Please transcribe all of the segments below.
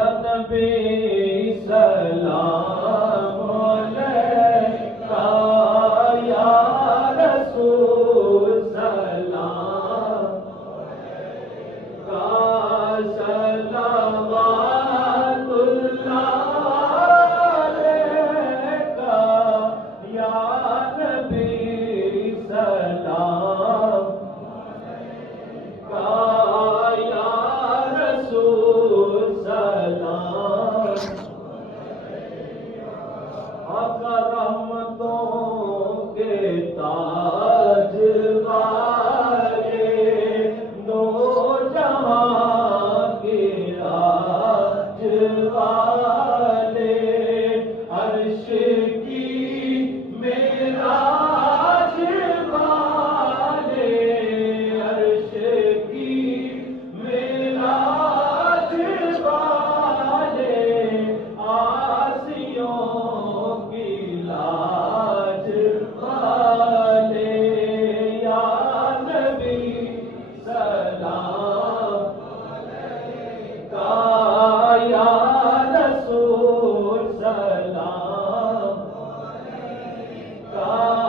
نبی سلام علیکہ یا رسول سلام علیکہ صلوات اللہ علیکہ یا نبی سلام علیکہ یا رسول سلام آقا رحمتوں کے تاج والے دو جہاں کے راج والے عرش کی معراج والے عرش کی معراج والے آسیوں کی لاج والے یا نبی سلام علیکہ یا رسول سلام علیکہ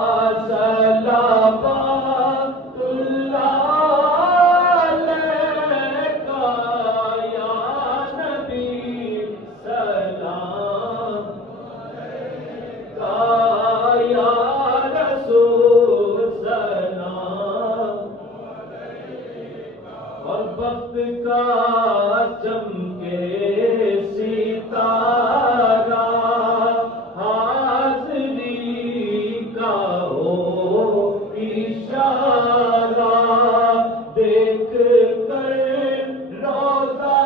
صلوات اللہ علیکہ یا نبی سلام علیکہ یا رسول سلام اور وقت کا چمکے ستارہ حاضری کا ہو اشارہ دیکھ کر روضہ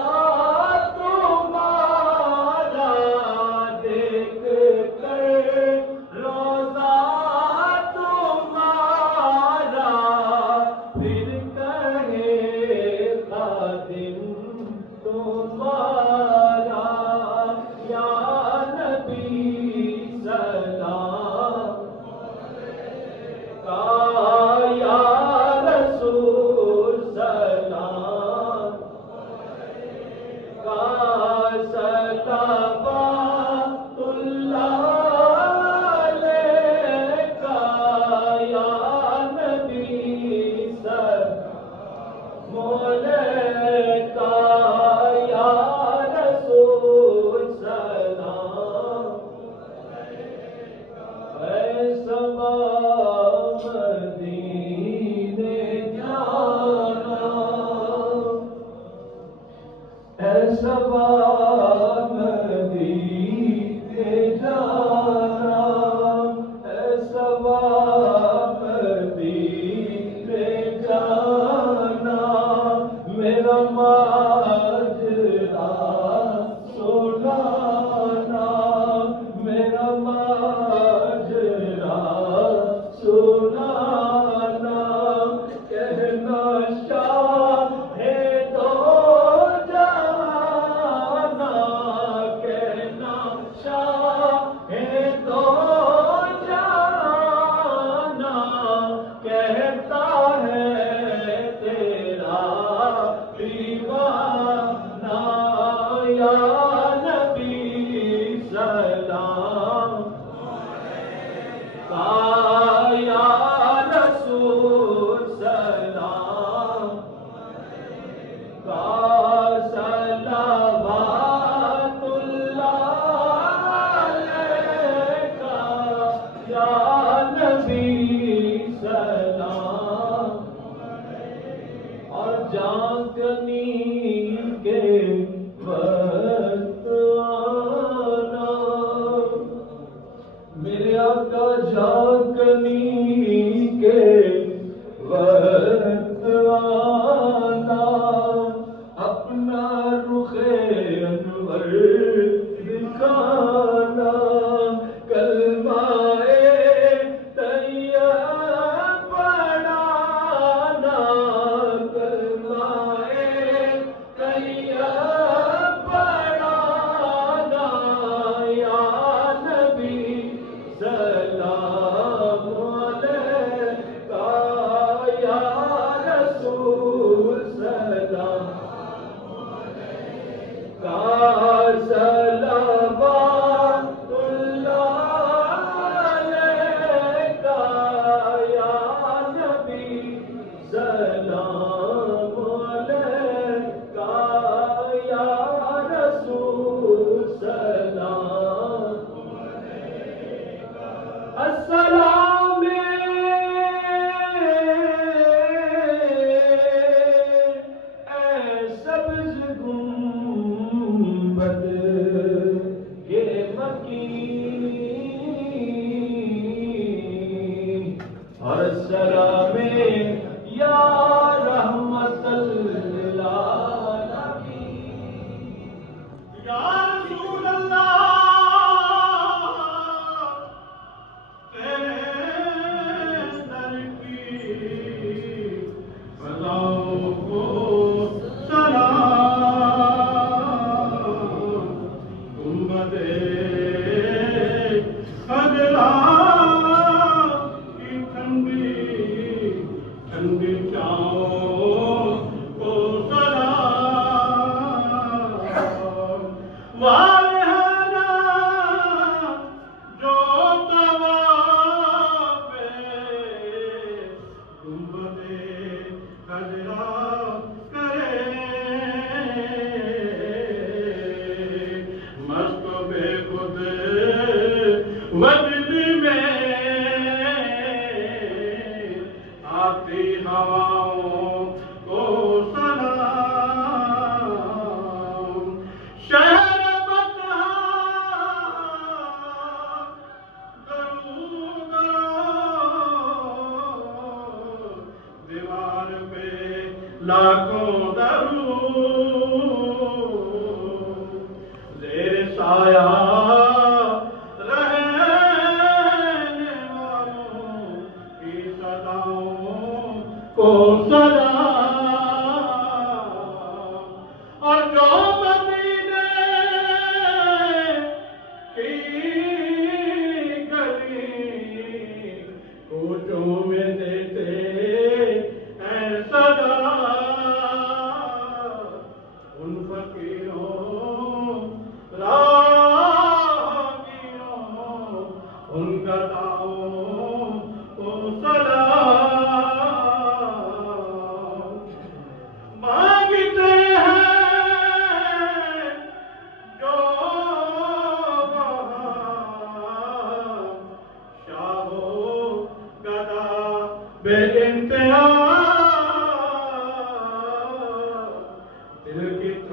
تمہارا دیکھ کر روضہ تمہارا پھر کہے خادم تمہارا یا نبی سلام علیکہ یا رسول سلام علیکہ صلوات اللہ علیکہ یا نبی سلام علیکہ یا رسول سلام اے سبا مدینے جانا اے سبا مدینے جانا اے سبا مدینے جانا میرا ماجرا سنانا میرا ماجرا سنانا کہنا شاہ دو جہانا کہنا شاہ دو جہانا کہتا ہے تیرا دیوانہ یا نبی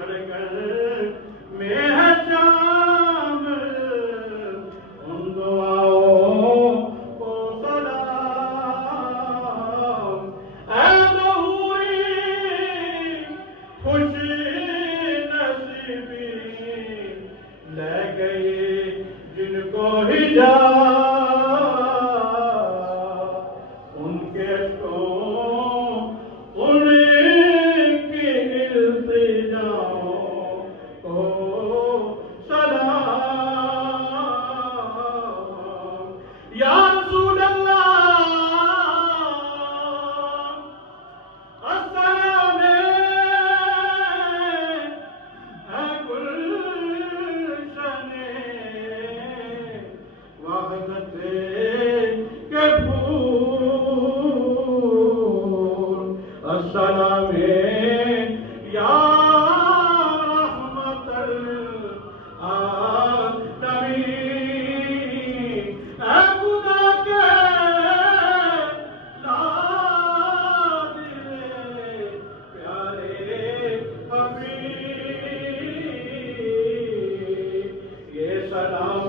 دھڑکن میں ہے شامل ان دعاؤں کو سلام اے ظہوری خوشی نصیبی لے گئی جن کو حجاب ان کے تو ان کی التجاؤں کو سلام یا رسول اللہ السلام ہے گلشن وحدت کے پھول السلام یا رحمت للعالمین اے خدا کے لاڈلے پیارے حبیب یہ سلام